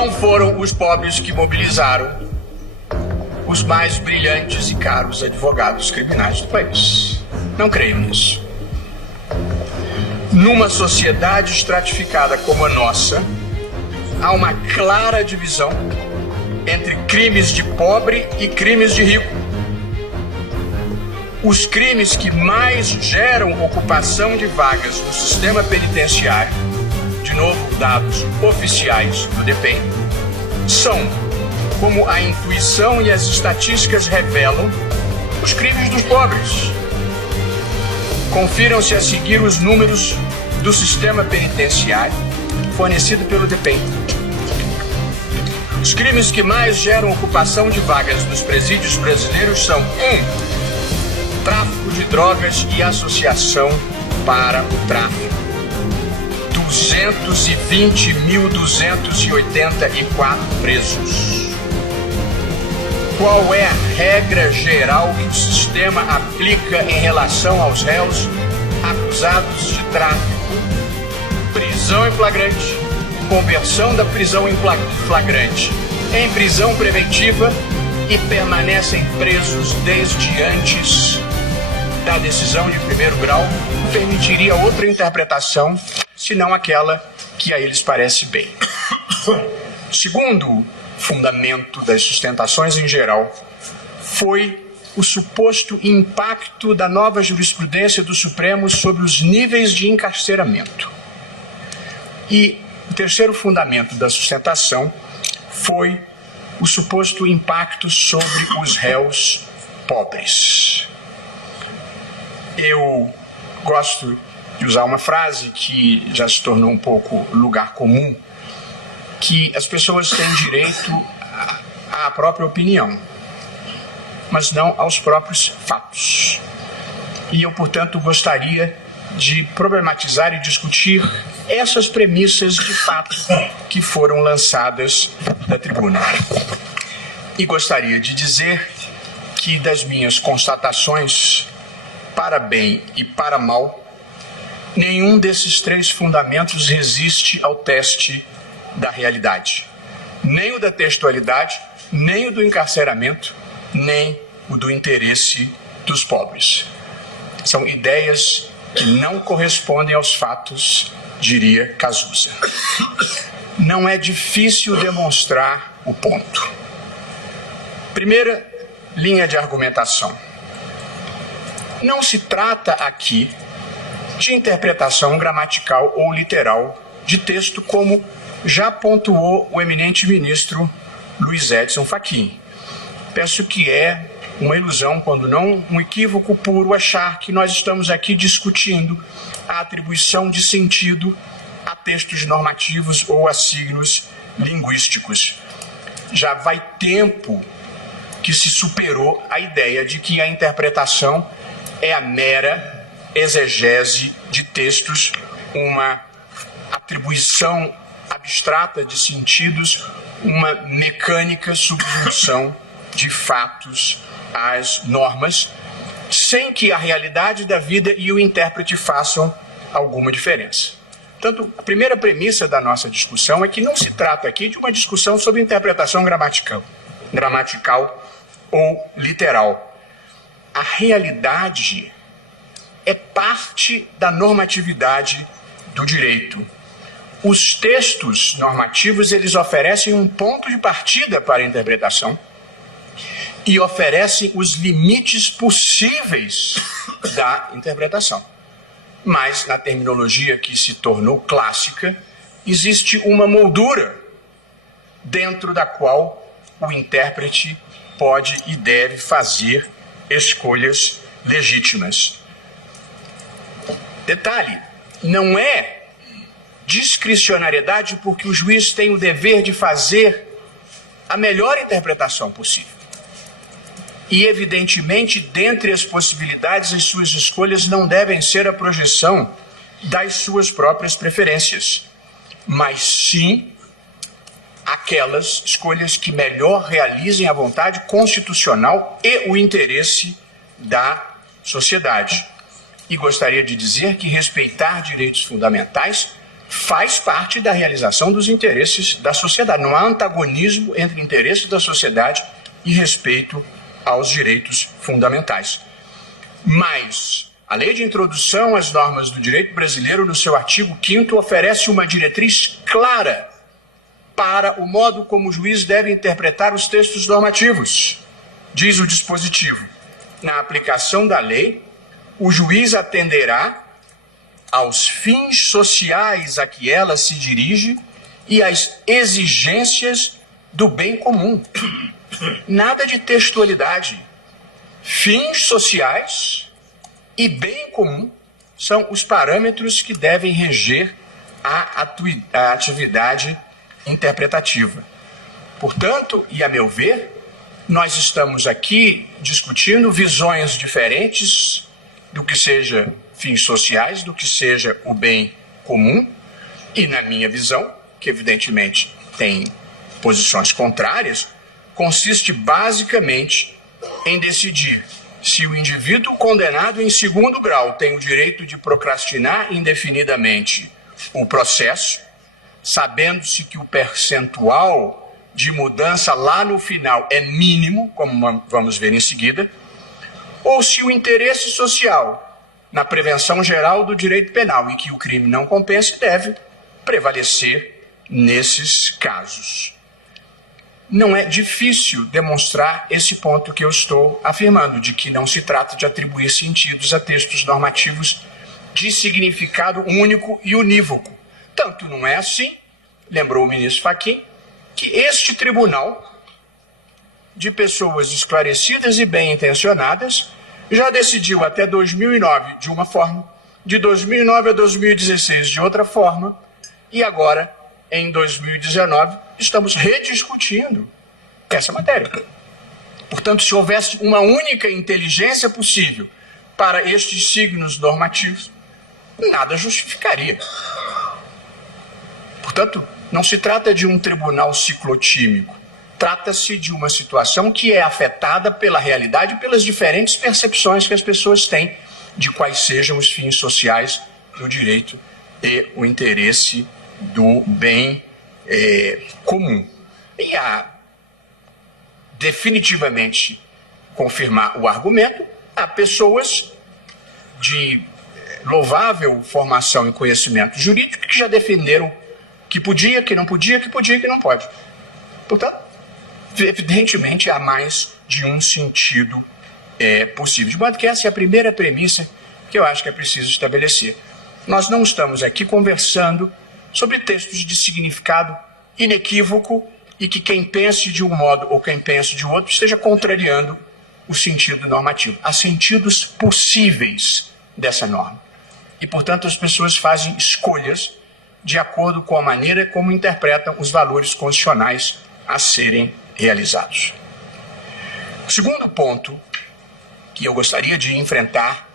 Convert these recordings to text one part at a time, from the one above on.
Não foram os pobres que mobilizaram os mais brilhantes e caros advogados criminais do país. Não creio nisso. Numa sociedade estratificada como a nossa, há uma clara divisão entre crimes de pobre e crimes de rico. Os crimes que mais geram ocupação de vagas no sistema penitenciário, de novo dados oficiais do DEPEN, são, como a intuição e as estatísticas revelam, os crimes dos pobres. Confiram-se a seguir os números do sistema penitenciário fornecido pelo DEPEN. Os crimes que mais geram ocupação de vagas nos presídios brasileiros são 1. Tráfico de drogas e associação para o tráfico. 220.284 presos. Qual é a regra geral que o sistema aplica em relação aos réus acusados de tráfico? Prisão em flagrante, conversão da prisão em flagrante em prisão preventiva e permanecem presos desde antes da decisão de primeiro grau. Permitiria outra interpretação, senão aquela que a eles parece bem. Segundo fundamento das sustentações em geral foi o suposto impacto da nova jurisprudência do Supremo sobre os níveis de encarceramento. E o terceiro fundamento da sustentação foi o suposto impacto sobre os réus pobres. Eu gosto de usar uma frase que já se tornou um pouco lugar comum, que as pessoas têm direito à própria opinião, mas não aos próprios fatos. E eu, portanto, gostaria de problematizar e discutir essas premissas de fato que foram lançadas da tribuna. E gostaria de dizer que das minhas constatações, para bem e para mal, nenhum desses três fundamentos resiste ao teste da realidade. Nem o da textualidade, nem o do encarceramento, nem o do interesse dos pobres. São ideias que não correspondem aos fatos, diria Cazuza. Não é difícil demonstrar o ponto. Primeira linha de argumentação. Não se trata aqui de interpretação gramatical ou literal de texto, como já pontuou o eminente ministro Luiz Edson Fachin. Penso que é uma ilusão, quando não um equívoco puro, achar que nós estamos aqui discutindo a atribuição de sentido a textos normativos ou a signos linguísticos. Já vai tempo que se superou a ideia de que a interpretação é a mera exegese de textos, uma atribuição abstrata de sentidos, uma mecânica subjunção de fatos às normas, sem que a realidade da vida e o intérprete façam alguma diferença. Portanto, a primeira premissa da nossa discussão é que não se trata aqui de uma discussão sobre interpretação gramatical ou literal. A realidade é parte da normatividade do direito. Os textos normativos, eles oferecem um ponto de partida para a interpretação e oferecem os limites possíveis da interpretação. Mas, na terminologia que se tornou clássica, existe uma moldura dentro da qual o intérprete pode e deve fazer escolhas legítimas. Detalhe, não é discricionariedade porque o juiz tem o dever de fazer a melhor interpretação possível. E, evidentemente, dentre as possibilidades, as suas escolhas não devem ser a projeção das suas próprias preferências, mas sim aquelas escolhas que melhor realizem a vontade constitucional e o interesse da sociedade. E gostaria de dizer que respeitar direitos fundamentais faz parte da realização dos interesses da sociedade. Não há antagonismo entre interesses da sociedade e respeito aos direitos fundamentais. Mas a Lei de Introdução às Normas do Direito Brasileiro, no seu artigo 5º, oferece uma diretriz clara para o modo como o juiz deve interpretar os textos normativos. Diz o dispositivo: na aplicação da lei, o juiz atenderá aos fins sociais a que ela se dirige e às exigências do bem comum. Nada de textualidade. Fins sociais e bem comum são os parâmetros que devem reger a atividade interpretativa. Portanto, e a meu ver, nós estamos aqui discutindo visões diferentes do que seja fins sociais, do que seja o bem comum, e na minha visão, que evidentemente tem posições contrárias, consiste basicamente em decidir se o indivíduo condenado em segundo grau tem o direito de procrastinar indefinidamente o processo, sabendo-se que o percentual de mudança lá no final é mínimo, como vamos ver em seguida, ou se o interesse social na prevenção geral do direito penal e que o crime não compense deve prevalecer nesses casos. Não é difícil demonstrar esse ponto que eu estou afirmando, de que não se trata de atribuir sentidos a textos normativos de significado único e unívoco. Tanto não é assim, lembrou o ministro Fachin, que este tribunal, de pessoas esclarecidas e bem-intencionadas, já decidiu até 2009 de uma forma, de 2009 a 2016 de outra forma, e agora, em 2019, estamos rediscutindo essa matéria. Portanto, se houvesse uma única inteligência possível para estes signos normativos, nada justificaria. Portanto, não se trata de um tribunal ciclotímico. Trata-se de uma situação que é afetada pela realidade e pelas diferentes percepções que as pessoas têm de quais sejam os fins sociais do direito e o interesse do bem comum. E a definitivamente confirmar o argumento, há pessoas de louvável formação e conhecimento jurídico que já defenderam que podia, que não podia, que podia, que não pode. Portanto, evidentemente, há mais de um sentido possível. De modo que essa é a primeira premissa que eu acho que é preciso estabelecer. Nós não estamos aqui conversando sobre textos de significado inequívoco e que quem pense de um modo ou quem pense de outro esteja contrariando o sentido normativo. Há sentidos possíveis dessa norma. E, portanto, as pessoas fazem escolhas de acordo com a maneira como interpretam os valores constitucionais a serem realizados. O segundo ponto que eu gostaria de enfrentar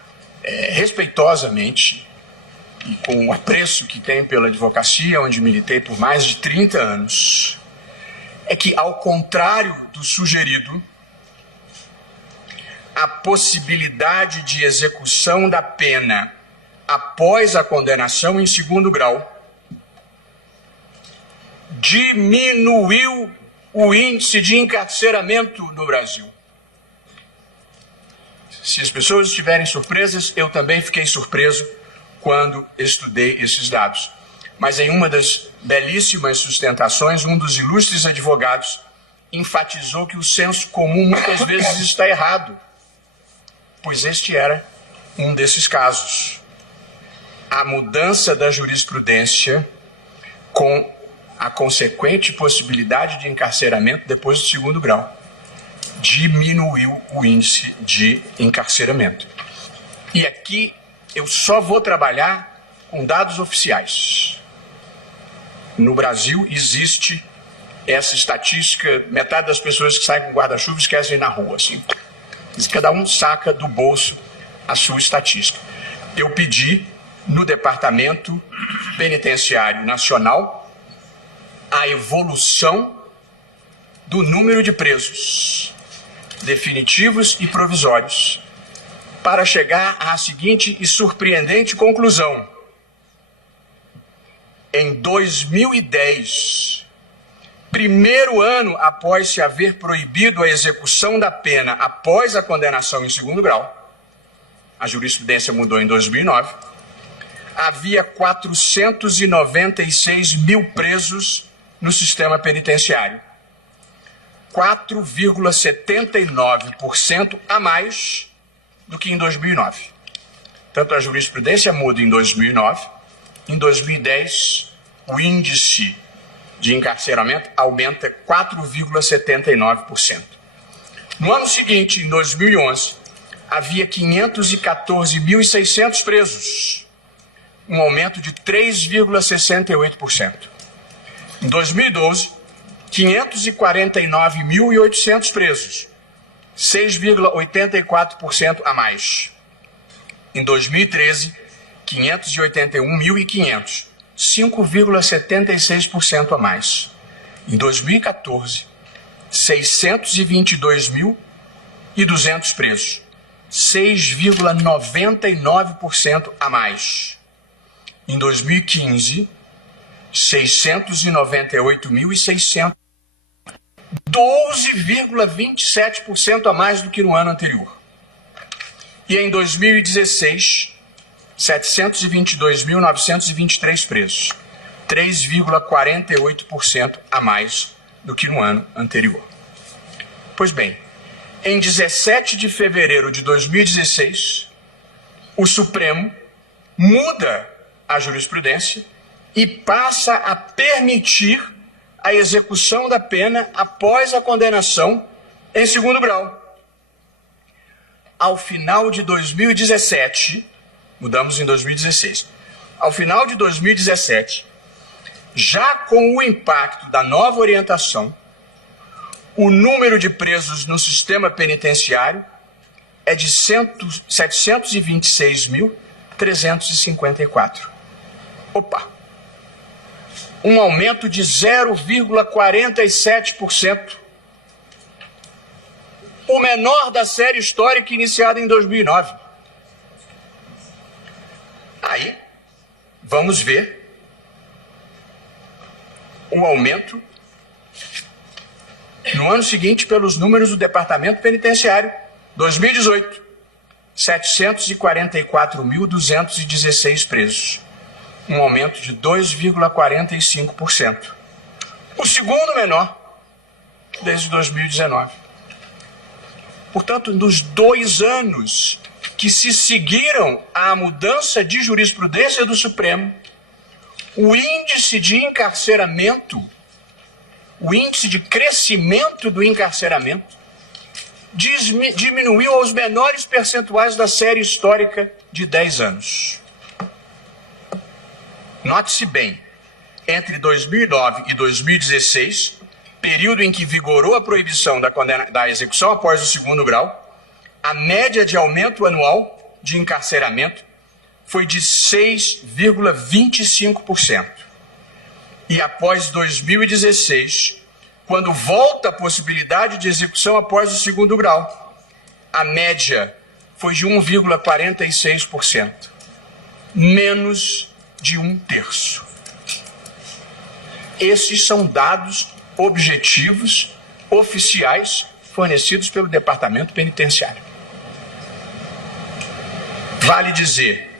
respeitosamente e com o apreço que tenho pela advocacia, onde militei por mais de 30 anos, é que, ao contrário do sugerido, a possibilidade de execução da pena após a condenação em segundo grau diminuiu o índice de encarceramento no Brasil. Se as pessoas estiverem surpresas, eu também fiquei surpreso quando estudei esses dados. Mas em uma das belíssimas sustentações, um dos ilustres advogados enfatizou que o senso comum muitas vezes está errado, pois este era um desses casos. A mudança da jurisprudência com a consequente possibilidade de encarceramento depois do segundo grau diminuiu o índice de encarceramento. E aqui eu só vou trabalhar com dados oficiais. No Brasil existe essa estatística, metade das pessoas que saem com guarda-chuva esquecem na rua, assim. Cada um saca do bolso a sua estatística. Eu pedi no Departamento Penitenciário Nacional a evolução do número de presos definitivos e provisórios para chegar à seguinte e surpreendente conclusão. em 2010, primeiro ano após se haver proibido a execução da pena após a condenação em segundo grau, a jurisprudência mudou em 2009, havia 496 mil presos no sistema penitenciário, 4,79% a mais do que em 2009. Tanto a jurisprudência muda em 2009, em 2010 o índice de encarceramento aumenta 4,79%. No ano seguinte, em 2011, havia 514.600 presos, um aumento de 3,68%. Em 2012, 549.800 presos, 6,84% a mais. Em 2013, 581.500, 5,76% a mais. Em 2014, 622.200 presos, 6,99% a mais. Em 2015, 698.600, 12,27% a mais do que no ano anterior. E em 2016, 722.923 presos, 3,48% a mais do que no ano anterior. Pois bem, em 17 de fevereiro de 2016, o Supremo muda a jurisprudência e passa a permitir a execução da pena após a condenação em segundo grau. Ao final de 2017, mudamos em 2016, ao final de 2017, já com o impacto da nova orientação, o número de presos no sistema penitenciário é de 726.354. Opa! Um aumento de 0,47%, o menor da série histórica iniciada em 2009. Aí, vamos ver o aumento no ano seguinte pelos números do Departamento Penitenciário, 2018, 744.216 presos, um aumento de 2,45%. O segundo menor desde 2019. Portanto, nos 2 anos que se seguiram à mudança de jurisprudência do Supremo, o índice de encarceramento, o índice de crescimento do encarceramento, diminuiu aos menores percentuais da série histórica de 10 anos. Note-se bem, entre 2009 e 2016, período em que vigorou a proibição da execução após o segundo grau, a média de aumento anual de encarceramento foi de 6,25%. E após 2016, quando volta a possibilidade de execução após o segundo grau, a média foi de 1,46%, menos de 1/3. Esses são dados objetivos, oficiais, fornecidos pelo Departamento Penitenciário. Vale dizer,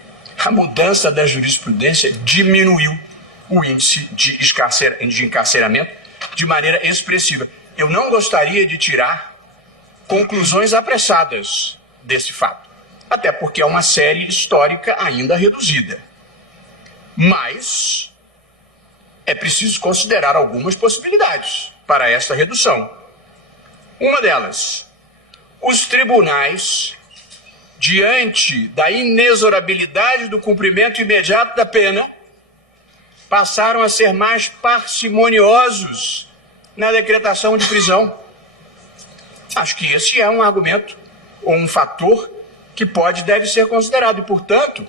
a mudança da jurisprudência diminuiu o índice de encarceramento de maneira expressiva. Eu não gostaria de tirar conclusões apressadas desse fato, até porque é uma série histórica ainda reduzida. Mas é preciso considerar algumas possibilidades para esta redução. Uma delas, os tribunais, diante da inexorabilidade do cumprimento imediato da pena, passaram a ser mais parcimoniosos na decretação de prisão. Acho que esse é um argumento ou um fator que deve ser considerado. E, portanto,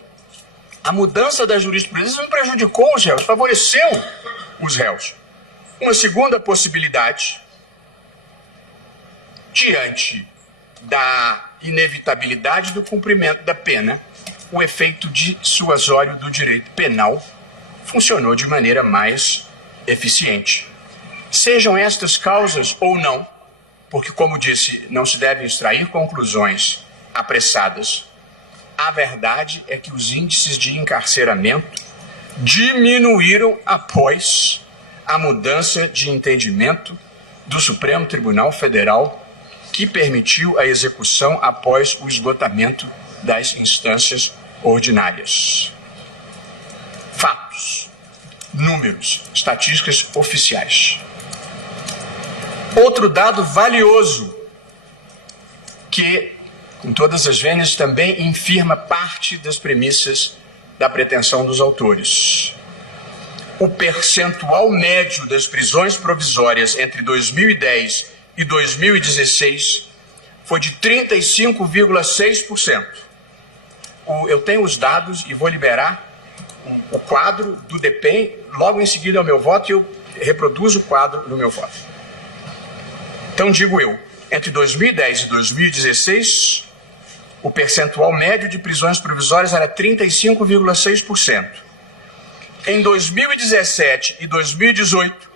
a mudança da jurisprudência não prejudicou os réus, favoreceu os réus. Uma segunda possibilidade, diante da inevitabilidade do cumprimento da pena, o efeito dissuasório do direito penal funcionou de maneira mais eficiente. Sejam estas causas ou não, porque, como disse, não se devem extrair conclusões apressadas, a verdade é que os índices de encarceramento diminuíram após a mudança de entendimento do Supremo Tribunal Federal, que permitiu a execução após o esgotamento das instâncias ordinárias. Fatos, números, estatísticas oficiais. Outro dado valioso que, com todas as vênias, também infirma parte das premissas da pretensão dos autores. O percentual médio das prisões provisórias entre 2010 e 2016 foi de 35,6%. Eu tenho os dados e vou liberar o quadro do DEPEN logo em seguida ao meu voto, e eu reproduzo o quadro do meu voto. Então, digo eu, entre 2010 e 2016, o percentual médio de prisões provisórias era 35,6%. Em 2017 e 2018,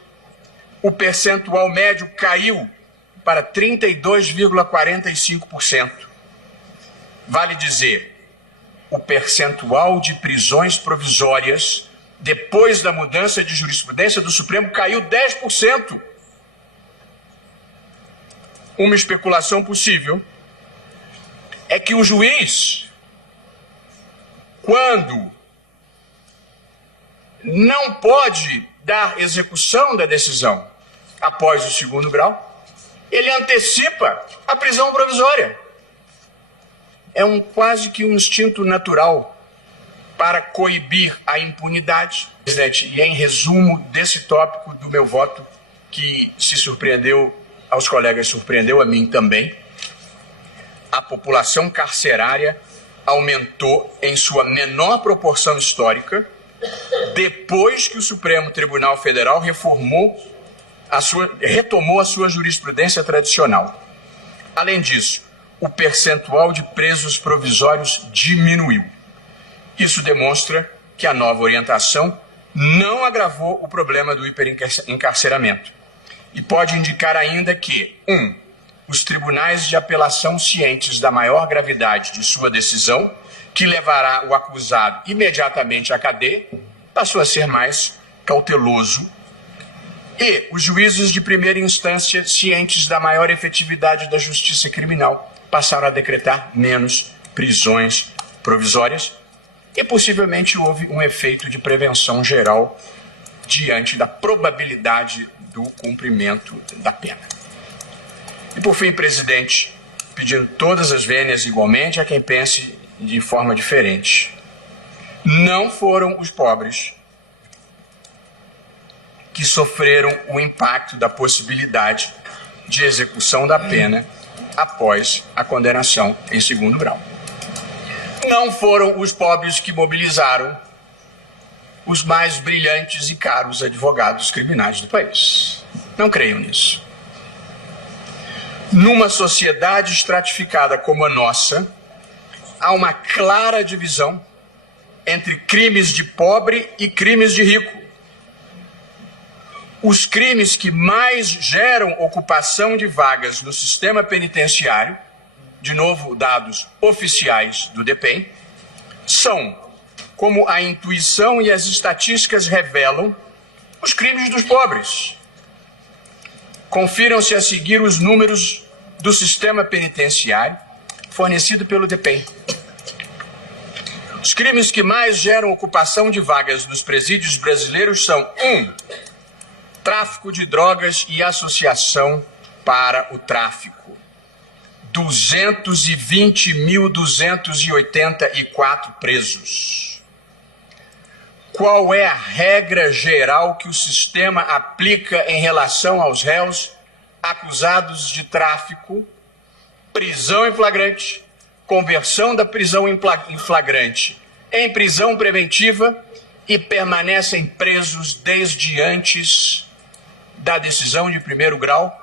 o percentual médio caiu para 32,45%. Vale dizer, o percentual de prisões provisórias, depois da mudança de jurisprudência do Supremo, caiu 10%. Uma especulação possível é que o juiz, quando não pode dar execução da decisão após o segundo grau, ele antecipa a prisão provisória. É quase que um instinto natural para coibir a impunidade. Presidente, e em resumo desse tópico do meu voto, que se surpreendeu aos colegas, surpreendeu a mim também, a população carcerária aumentou em sua menor proporção histórica depois que o Supremo Tribunal Federal retomou a sua jurisprudência tradicional. Além disso, o percentual de presos provisórios diminuiu. Isso demonstra que a nova orientação não agravou o problema do hiperencarceramento. E pode indicar ainda que, os tribunais de apelação, cientes da maior gravidade de sua decisão, que levará o acusado imediatamente à cadeia, passou a ser mais cauteloso. E os juízes de primeira instância, cientes da maior efetividade da justiça criminal, passaram a decretar menos prisões provisórias. E possivelmente houve um efeito de prevenção geral diante da probabilidade do cumprimento da pena. E por fim, presidente, pedindo todas as vênias igualmente a quem pense de forma diferente. Não foram os pobres que sofreram o impacto da possibilidade de execução da pena após a condenação em segundo grau. Não foram os pobres que mobilizaram os mais brilhantes e caros advogados criminais do país. Não creiam nisso. Numa sociedade estratificada como a nossa, há uma clara divisão entre crimes de pobre e crimes de rico. Os crimes que mais geram ocupação de vagas no sistema penitenciário, de novo dados oficiais do DEPEN, são, como a intuição e as estatísticas revelam, os crimes dos pobres. Confiram-se a seguir os números do sistema penitenciário fornecido pelo DEPEN. Os crimes que mais geram ocupação de vagas nos presídios brasileiros são: tráfico de drogas e associação para o tráfico. 220.284 presos. Qual é a regra geral que o sistema aplica em relação aos réus acusados de tráfico? Prisão em flagrante, conversão da prisão em flagrante em prisão preventiva e permanecem presos desde antes da decisão de primeiro grau